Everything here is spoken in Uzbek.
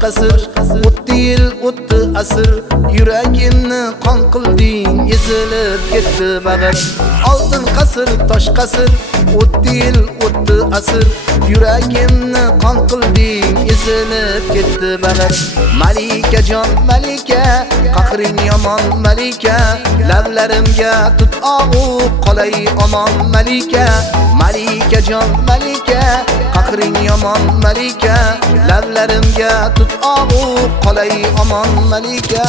qasr, 30 yil o'tdi asr, yuragimni qon qilding, ezilib ketdi bag'ir. Oltin qasr, tosh qasr, 30 yil o'tdi asr, yuragimni qon qilding, ezilib ketdi bag'ir. Malikajon, malika, qahring yomon malika, lablarimga tut og'ib qolay omon malika. Malikajon, malika, qahring yomon malika, lablarimga tut og'ib qolay omon malika.